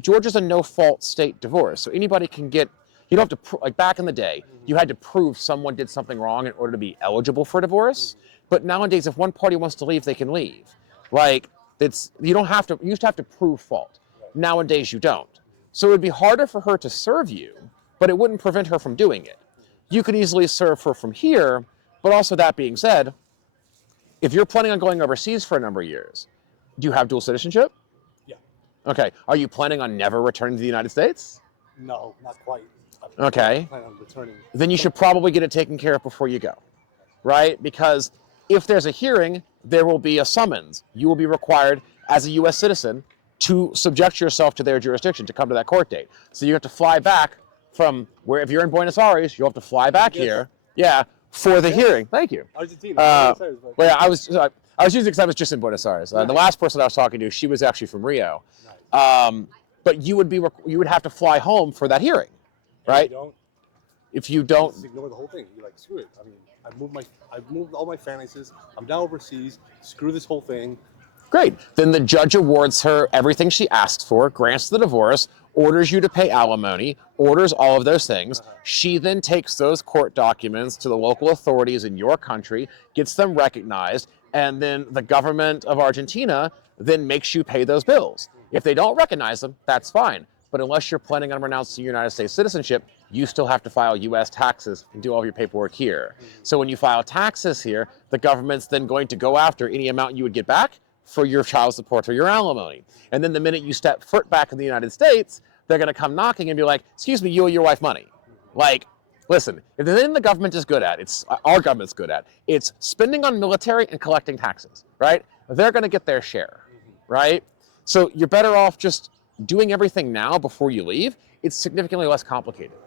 Georgia's a no-fault state divorce, so anybody can get. You don't have to like back in the day, you had to prove someone did something wrong in order to be eligible for divorce. But nowadays, if one party wants to leave, they can leave. Like it's you don't have to. You used to have to prove fault. Nowadays, you don't. So it would be harder for her to serve you, but it wouldn't prevent her from doing it. You could easily serve her from here, but also that being said, if you're planning on going overseas for a number of years, do you have dual citizenship? Yeah. Okay. Are you planning on never returning to the United States? No, not quite. Okay. I plan on returning. Then you should probably get it taken care of before you go, right? Because if there's a hearing, there will be a summons. You will be required as a U.S. citizen to subject yourself to their jurisdiction to come to that court date. So you have to fly back from where, if you're in Buenos Aires, you'll have to fly back here, yeah, for the hearing. Thank you. Argentina. Well, yeah, I was using it because I was just in Buenos Aires. The last person I was talking to, she was actually from Rio. But you would have to fly home for that hearing, right? If you don't, just ignore the whole thing. You're like, screw it. I mean, I've moved all my finances. I'm now overseas. Screw this whole thing. great. Then the judge awards her everything she asks for, grants the divorce, orders you to pay alimony, orders all of those things. She then takes those court documents to the local authorities in your country, gets them recognized, and then the government of Argentina then makes you pay those bills. If they don't recognize them, that's fine. But unless you're planning on renouncing your United States citizenship, you still have to file U.S. taxes and do all of your paperwork here. So when you file taxes here, the government's then going to go after any amount you would get back for your child support or your alimony. And then the minute you step foot back in the United States, they're going to come knocking and be like, excuse me, you owe your wife money. Like, listen, if the thing the government is good at, it's our government's good at, it's spending on military and collecting taxes, right? They're going to get their share, right? So you're better off just doing everything now before you leave. It's significantly less complicated.